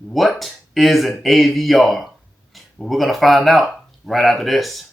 What is an AVR? Well, we're going to find out right after this.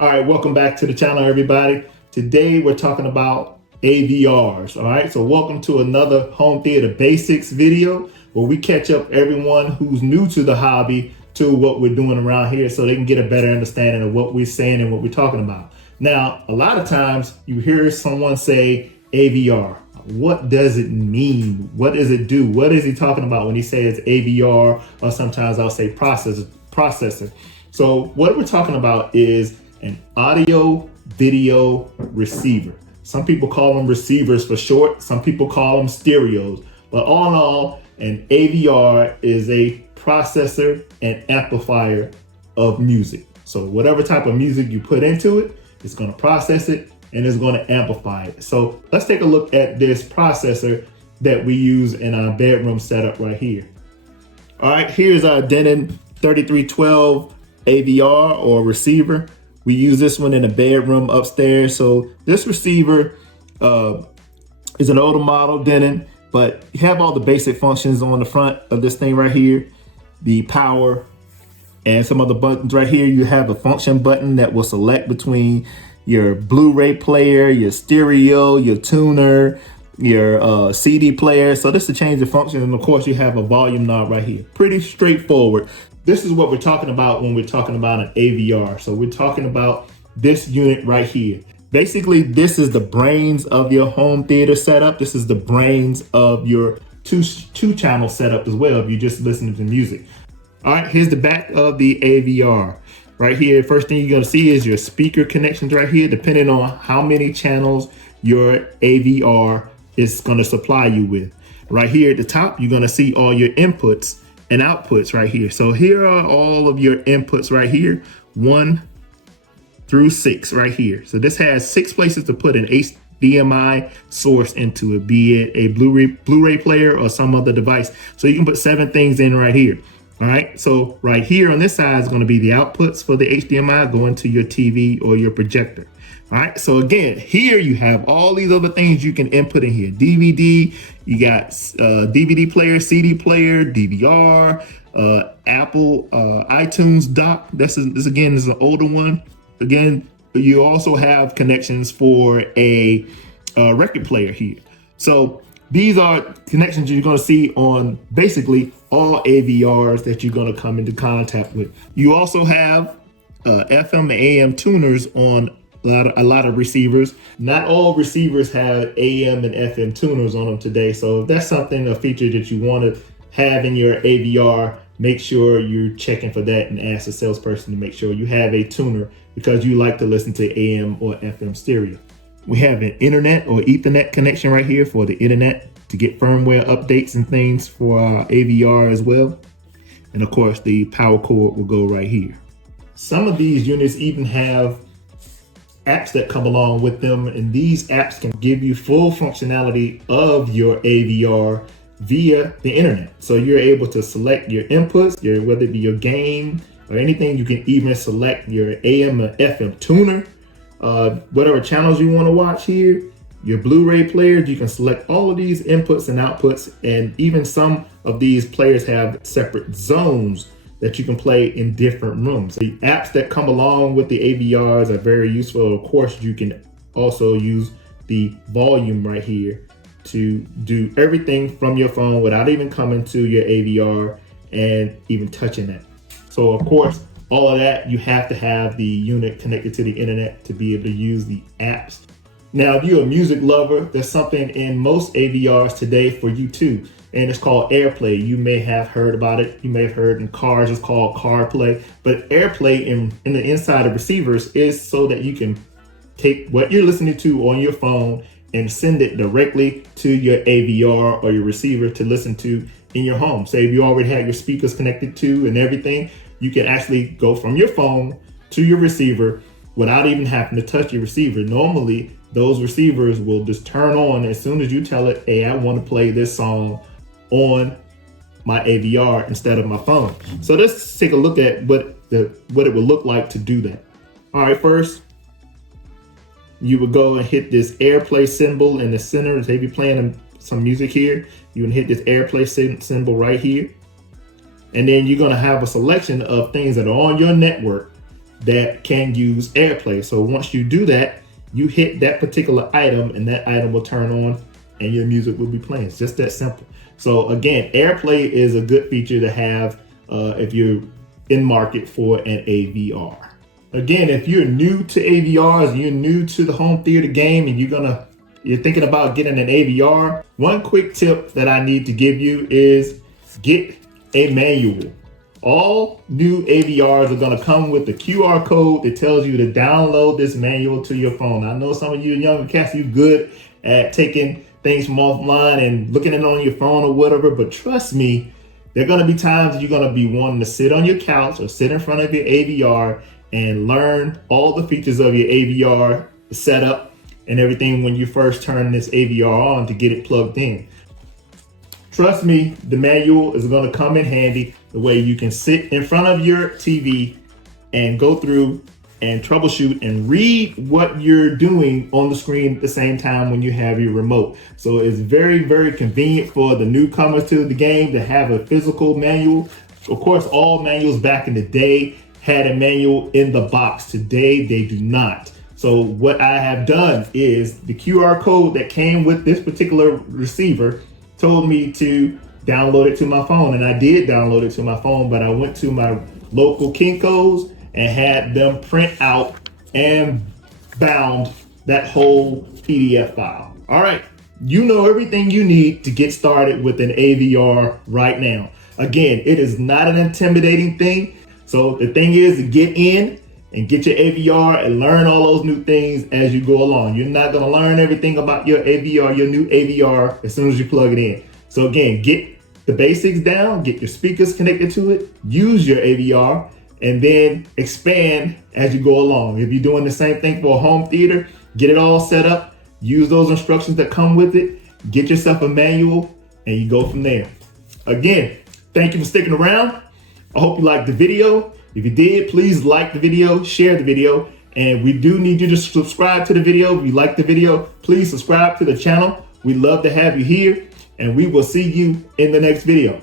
All right, welcome back to the channel, everybody. Today we're talking about AVRs. All right, so welcome to another home theater basics video where we catch up everyone who's new to the hobby to what we're doing around here so they can get a better understanding of what we're saying and what we're talking about. Now, a lot of times you hear someone say AVR. What does it mean? What does it do? What is he talking about when he says AVR, or sometimes I'll say processor. So what we're talking about is an audio video receiver. Some people call them receivers for short. Some people call them stereos. But all in all, an AVR is a processor and amplifier of music. So whatever type of music you put into it, it's going to process it and it's going to amplify it. So let's take a look at this processor that we use in our bedroom setup right here. All right, here's our Denon 3312 AVR or receiver. We use this one in the bedroom upstairs. So this receiver is an older model Denon, but you have all the basic functions on the front of this thing right here. The power and some other buttons right here. You have a function button that will select between your Blu-ray player, your stereo, your tuner, your CD player. So this is to change the function. And of course you have a volume knob right here. Pretty straightforward. This is what we're talking about when we're talking about an AVR. So we're talking about this unit right here. Basically, this is the brains of your home theater setup. This is the brains of your two channel setup as well if you're just listening to music. All right, here's the back of the AVR. Right here, first thing you're gonna see is your speaker connections right here, depending on how many channels your AVR is gonna supply you with. Right here at the top, you're gonna see all your inputs and outputs right here. So here are all of your inputs right here, 1 through 6 right here. So this has 6 places to put an HDMI source into it, be it a Blu-ray player or some other device. So you can put 7 things in right here. All right, so right here on this side is going to be the outputs for the HDMI going to your TV or your projector. All right, so again, here you have all these other things you can input in here. DVD, you got DVD player, CD player, DVR, Apple iTunes dock. This again is an older one. Again, you also have connections for a record player here. So these are connections you're going to see on basically all AVRs that you're going to come into contact with. You also have FM and AM tuners on a lot of receivers. Not all receivers have AM and FM tuners on them today. So if that's a feature that you want to have in your AVR, make sure you're checking for that and ask the salesperson to make sure you have a tuner because you like to listen to AM or FM stereo. We have an internet or Ethernet connection right here for the internet to get firmware updates and things for our AVR as well. And of course, the power cord will go right here. Some of these units even have apps that come along with them, and these apps can give you full functionality of your AVR via the internet. So you're able to select your inputs, whether it be your game or anything. You can even select your AM or FM tuner, whatever channels you want to watch here, your Blu-ray players. You can select all of these inputs and outputs, and even some of these players have separate zones that you can play in different rooms. The apps that come along with the AVRs are very useful. Of course, you can also use the volume right here to do everything from your phone without even coming to your AVR and even touching that. So of course, all of that, you have to have the unit connected to the internet to be able to use the apps. Now, if you're a music lover, there's something in most AVRs today for you too, and it's called AirPlay. You may have heard about it. You may have heard in cars, it's called CarPlay. But AirPlay in the inside of receivers is so that you can take what you're listening to on your phone and send it directly to your AVR or your receiver to listen to in your home. Say if you already have your speakers connected to and everything, you can actually go from your phone to your receiver without even having to touch your receiver. Normally, those receivers will just turn on as soon as you tell it, hey, I want to play this song on my AVR instead of my phone. So let's take a look at what it would look like to do that. All right, first, you would go and hit this AirPlay symbol in the center. Say if you're playing some music here, you would hit this AirPlay symbol right here. And then you're gonna have a selection of things that are on your network that can use AirPlay. So once you do that, you hit that particular item and that item will turn on and your music will be playing. It's just that simple. So again, AirPlay is a good feature to have if you're in market for an AVR. Again, if you're new to AVRs, you're new to the home theater game and you're thinking about getting an AVR, one quick tip that I need to give you is get a manual. All new AVRs are gonna come with the QR code that tells you to download this manual to your phone. I know some of you younger cats, you good at taking things from offline and looking at it on your phone or whatever, but trust me, there are gonna be times you're gonna be wanting to sit on your couch or sit in front of your AVR and learn all the features of your AVR setup and everything when you first turn this AVR on to get it plugged in. Trust me, the manual is gonna come in handy the way you can sit in front of your TV and go through and troubleshoot and read what you're doing on the screen at the same time when you have your remote. So it's very, very convenient for the newcomers to the game to have a physical manual. Of course, all manuals back in the day had a manual in the box. Today, they do not. So what I have done is the QR code that came with this particular receiver told me to download it to my phone, and I did download it to my phone, but I went to my local Kinko's and had them print out and bound that whole PDF file. All right, you know everything you need to get started with an AVR right now. Again, it is not an intimidating thing. So the thing is to get in and get your AVR and learn all those new things as you go along. You're not gonna learn everything about your AVR, your new AVR, as soon as you plug it in. So again, get the basics down, get your speakers connected to it, use your AVR, and then expand as you go along. If you're doing the same thing for a home theater, get it all set up, use those instructions that come with it, get yourself a manual, and you go from there. Again, thank you for sticking around. I hope you liked the video. If you did, please like the video, share the video, and we do need you to subscribe to the video. If you like the video, please subscribe to the channel. We'd love to have you here, and we will see you in the next video.